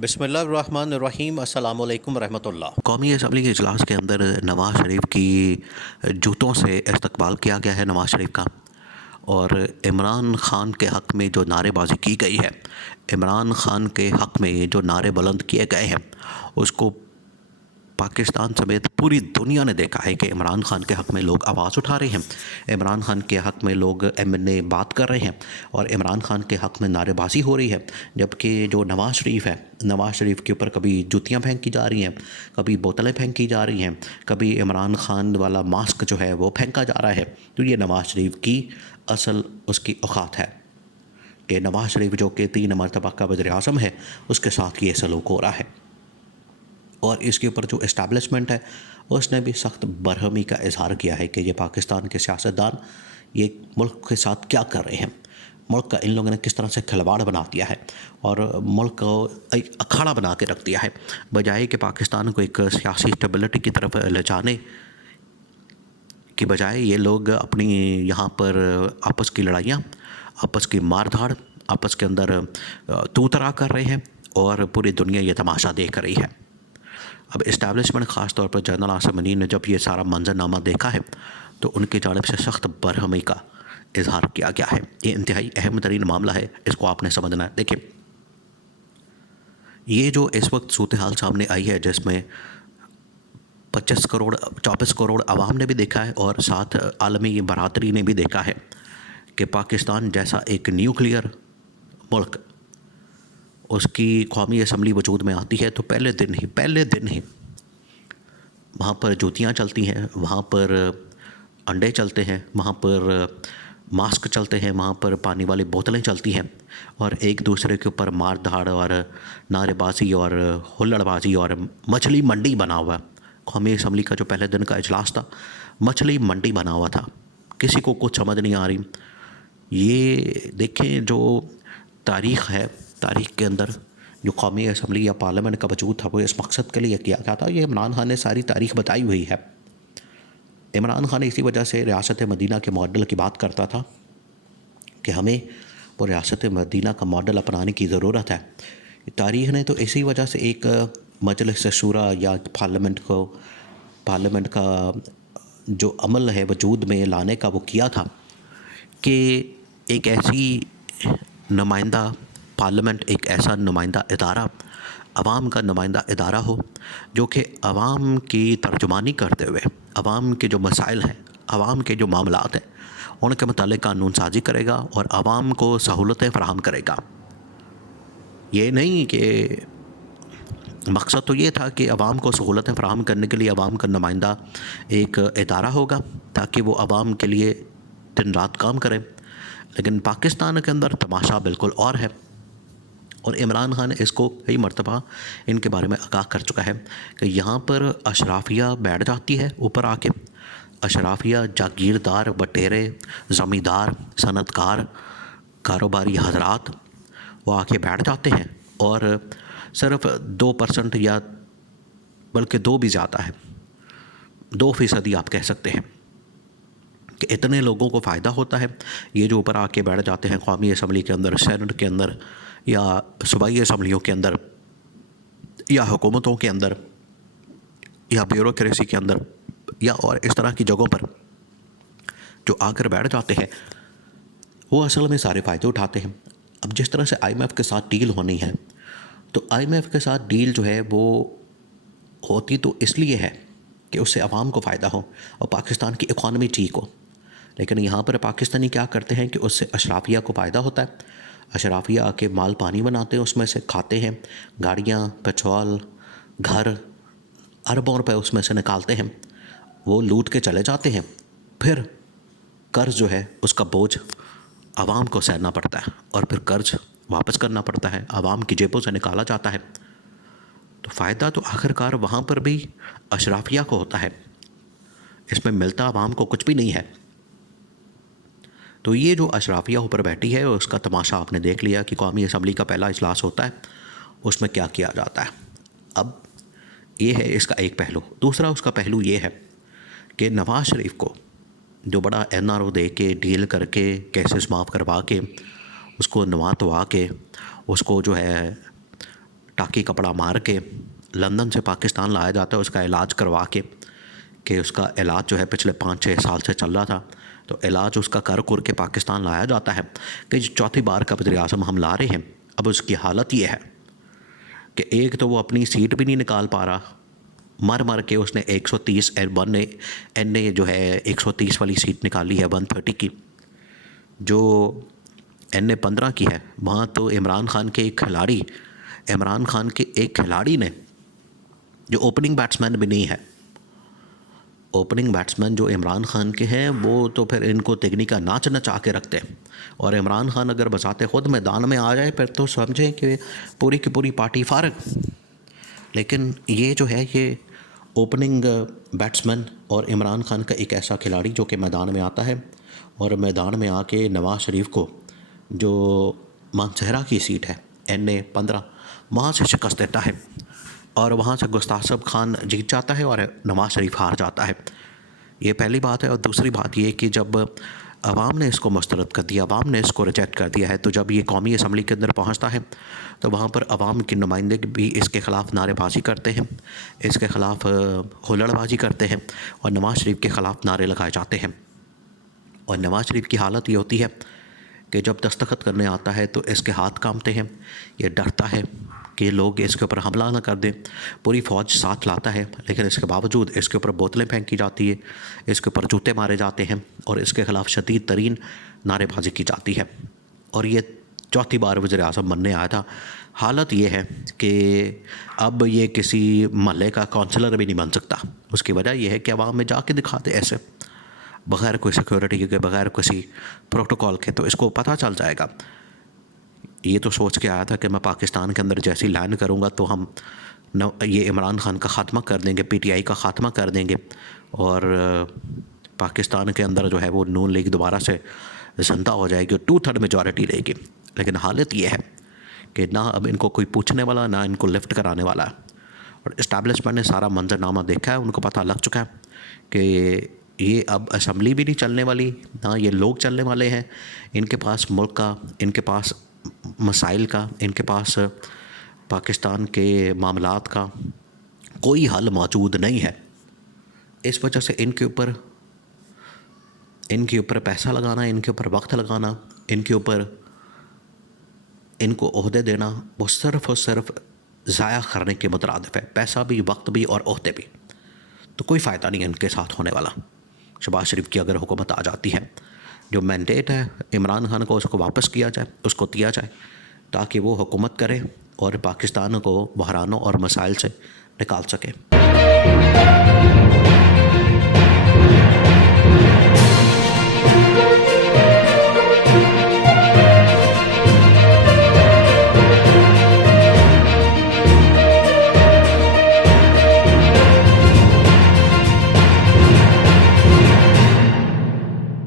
बिस्मिल्लाहिर्रहमानिर्रहीम अस्सलामु अलैकुम रहमतुल्लाह। कौमी असम्बली के इजलास के अंदर नवाज़ शरीफ की जूतों से इस्तकबाल किया गया है नवाज़ शरीफ का। और इमरान ख़ान के हक़ में जो नारेबाज़ी की गई है, इमरान ख़ान के हक़ में जो नारे बुलंद किए गए हैं, उसको पाकिस्तान समेत पूरी दुनिया ने देखा है कि इमरान ख़ान के हक़ में लोग आवाज़ उठा रहे हैं, इमरान ख़ान के हक़ में लोग एमएनए बात कर रहे हैं और इमरान ख़ान के हक़ में नारेबाज़ी हो रही है। जबकि जो नवाज़ शरीफ है, नवाज़ शरीफ के ऊपर कभी जूतियाँ फेंकी जा रही हैं, कभी बोतलें फेंकी जा रही हैं, कभी इमरान ख़ान वाला मास्क जो है वो फेंका जा रहा है। तो ये नवाज़ शरीफ की असल उसकी औकात है कि नवाज़ शरीफ जो कि 3 मरतबा का वज़ीर-ए-आज़म है, उसके साथ ये सलूक हो रहा है। और इसके ऊपर जो इस्टेब्लिशमेंट है उसने भी सख्त बरहमी का इजहार किया है कि ये पाकिस्तान के सियासतदान ये मुल्क के साथ क्या कर रहे हैं, मुल्क का इन लोगों ने किस तरह से खिलवाड़ बना दिया है और मुल्क को एक अखाड़ा बना के रख दिया है। बजाय कि पाकिस्तान को एक सियासी स्टेबिलिटी की तरफ ले जाने की बजाय ये लोग अपनी यहाँ पर आपस की लड़ाइयाँ, आपस की मार धाड़, आपस के अंदर तू तरा कर रहे हैं और पूरी दुनिया ये तमाशा देख रही है। अब इस्टेब्लिशमेंट ख़ास तौर पर जनरल आसिम मुनीर ने जब ये सारा मंजरनामा देखा है तो उनकी जानिब से सख्त बरहमी का इजहार किया गया है। ये इंतहाई अहम तरीन मामला है, इसको आपने समझना है। देखिए, ये जो इस वक्त सूरत हाल सामने आई है जिसमें 25 करोड़ 24 करोड़ आवाम ने भी देखा है और साथ आलमी बरादरी ने भी देखा है कि पाकिस्तान जैसा एक न्यूक्लियर मुल्क, उसकी कौमी असम्बली वजूद में आती है तो पहले दिन ही वहाँ पर जूतियाँ चलती हैं, वहाँ पर अंडे चलते हैं, वहाँ पर मास्क चलते हैं, वहाँ पर पानी वाली बोतलें चलती हैं और एक दूसरे के ऊपर मार धाड़ और नारेबाजी और हुल्लड़बाजी और मछली मंडी बना हुआ है। कौमी असम्बली का जो पहले दिन का इजलास था, मछली मंडी बना हुआ था, किसी को कुछ समझ नहीं आ रही। ये देखें जो तारीख़ है, तारीख़ के अंदर जो कौमी असम्बली या पार्लियामेंट का वजूद था वो इस मकसद के लिए किया गया था। ये इमरान ख़ान ने सारी तारीख़ बताई हुई है। इमरान ख़ान इसी वजह से रियासत मदीना के मॉडल की बात करता था कि हमें वो रियासत मदीना का मॉडल अपनाने की ज़रूरत है। तारीख़ ने तो इसी वजह से एक मजलिस शूरा या पार्लियामेंट का जो अमल है वजूद में लाने का वो किया था कि एक ऐसी नुमाइंदा पार्लियामेंट, एक ऐसा नुमाइंदा इदारा, अवाम का नुमाइंदा इदारा हो जो कि अवाम की तर्जुमानी करते हुए अवाम के जो मसाइल हैं, अवाम के जो मामलात हैं, उनके मुतालिक कानून साजी करेगा और अवाम को सहूलतें फ़राहम करेगा। ये नहीं कि मकसद तो ये था कि अवाम को सहूलतें फ़राहम करने के लिए अवाम का नुमाइंदा एक इदारा होगा ताकि वो अवाम के लिए दिन रात काम करे। लेकिन पाकिस्तान के अंदर तमाशा बिल्कुल और है और इमरान ख़ान इसको कई मरतबा इनके बारे में आगाह कर चुका है कि यहाँ पर अशराफिया बैठ जाती है ऊपर आके। अशराफिया, जागीरदार, बटेरे, ज़मींदार, सनतकार, कारोबारी हजरात वो आके बैठ जाते हैं और सिर्फ 2% या बल्कि 2 भी ज़्यादा है, 2% आप कह सकते हैं कि इतने लोगों को फ़ायदा होता है। ये जो ऊपर आके बैठ जाते हैं कौमी असम्बली के अंदर, सेनेट के अंदर या सूबाई असम्बलियों के अंदर या हुकूमतों के अंदर या ब्यूरोक्रेसी के अंदर या और इस तरह की जगहों पर जो आकर बैठ जाते हैं, वो असल में सारे फ़ायदे उठाते हैं। अब जिस तरह से IMF के साथ डील होनी है तो IMF के साथ डील जो है वो होती तो इसलिए है कि उससे आवाम को फ़ायदा हो और पाकिस्तान की इकॉनमी ठीक हो। लेकिन यहाँ पर पाकिस्तानी क्या करते हैं कि उससे अशराफिया को फ़ायदा होता है। अशराफिया आके माल पानी बनाते हैं, उसमें से खाते हैं, गाड़ियाँ, पेट्रोल, घर, अरबों रुपए उसमें से निकालते हैं, वो लूट के चले जाते हैं। फिर कर्ज़ जो है उसका बोझ आवाम को सहना पड़ता है और फिर कर्ज़ वापस करना पड़ता है, आवाम की जेबों से निकाला जाता है। तो फ़ायदा तो आखिरकार वहाँ पर भी अशराफिया को होता है, इसमें मिलता आवाम को कुछ भी नहीं है। तो ये जो अशराफिया ऊपर बैठी है उसका तमाशा आपने देख लिया कि कौमी असम्बली का पहला इजलास होता है, उसमें क्या किया जाता है। अब ये है इसका एक पहलू। दूसरा उसका पहलू ये है कि नवाज़ शरीफ को जो बड़ा NRO दे के, डील करके, केसेस माफ़ करवा के, उसको नवा के उसको जो है टाकी कपड़ा मार के लंदन से पाकिस्तान लाया जाता है, उसका इलाज करवा के, कि उसका इलाज जो है पिछले 5-6 साल से चल रहा था, तो इलाज उसका कर के पाकिस्तान लाया जाता है कि चौथी बार का वज़ीर-ए-आज़म हम ला रहे हैं। अब उसकी हालत ये है कि एक तो वो अपनी सीट भी नहीं निकाल पा रहा, मर मर के उसने 130 एन ने जो है 130 वाली सीट निकाली है 130 की, जो एन 15 की है। वहाँ तो इमरान खान के एक खिलाड़ी ने, जो ओपनिंग बैट्समैन भी नहीं है, ओपनिंग बैट्समैन जो इमरान खान के हैं वो तो फिर इनको तिगनी का नाच नचा के रखते हैं। और इमरान खान अगर बसाते ख़ुद मैदान में आ जाए फिर तो समझें कि पूरी की पूरी पार्टी फारग। लेकिन ये जो है ये ओपनिंग बैट्समैन और इमरान खान का एक ऐसा खिलाड़ी जो कि मैदान में आता है और मैदान में आके नवाज़ शरीफ को, जो मानसहरा की सीट है NA 15, वहाँ से शिकस्त देता है और वहाँ से गुस्ताख़ खान जीत जाता है और नवाज़ शरीफ हार जाता है। ये पहली बात है। और दूसरी बात ये कि जब अवाम ने इसको मुस्तरद कर दिया, अवाम ने इसको रिजेक्ट कर दिया है, तो जब ये कौमी असम्बली के अंदर पहुँचता है तो वहाँ पर अवाम के नुमाइंदे भी इसके ख़िलाफ़ नारेबाजी करते हैं, इसके ख़िलाफ़ हुल्लड़बाजी करते हैं और नवाज़ शरीफ के ख़िलाफ़ नारे लगाए जाते हैं। और नवाज़ शरीफ की हालत ये होती है कि जब दस्तखत करने आता है तो इसके हाथ कांपते हैं, ये डरता है कि लोग इसके ऊपर हमला ना कर दें। पूरी फ़ौज साथ लाता है, लेकिन इसके बावजूद इसके ऊपर बोतलें फेंकी जाती है, इसके ऊपर जूते मारे जाते हैं और इसके ख़िलाफ़ शदीद तरीन नारेबाजी की जाती है। और ये चौथी बार वज़ीर-ए-आज़म बनने आया था। हालत ये है कि अब ये किसी महल्ले का काउंसलर भी नहीं बन सकता। उसकी वजह यह है कि अवाम में जाके दिखा दे ऐसे, बग़ैर कोई सिक्योरिटी के, बग़ैर किसी प्रोटोकॉल के, तो इसको पता चल जाएगा। ये तो सोच के आया था कि मैं पाकिस्तान के अंदर जैसे ही लैंड करूँगा तो हम ये इमरान खान का ख़ात्मा कर देंगे, PTI का ख़ात्मा कर देंगे और पाकिस्तान के अंदर जो है वो नून लीग दोबारा से ज़िंदा हो जाएगी और 2/3 मेजॉरिटी रहेगी। लेकिन हालत ये है कि ना अब इनको कोई पूछने वाला, ना इनको लिफ्ट कराने वाला है। और इस्टेब्लिशमेंट ने सारा मंजरनामा देखा है, उनको पता लग चुका है कि ये अब असम्बली भी नहीं चलने वाली, ना ये लोग चलने वाले हैं। इनके पास मुल्क का, इनके पास मसाइल का, इनके पास पाकिस्तान के मामलात का कोई हल मौजूद नहीं है। इस वजह से इनके ऊपर पैसा लगाना, इनके ऊपर वक्त लगाना, इनके ऊपर इनको ओहदे देना, वो सिर्फ़ और सिर्फ ज़ाया करने के मुतरादिफ है। पैसा भी, वक्त भी और ओहदे भी। तो कोई फ़ायदा नहीं है इनके साथ होने वाला। शहबाज शरीफ की अगर हुकूमत आ जाती है, जो मैंडेट है इमरान खान को, उसको वापस किया जाए, उसको दिया जाए ताकि वो हुकूमत करे और पाकिस्तान को बहरानों और मसाइल से निकाल सके।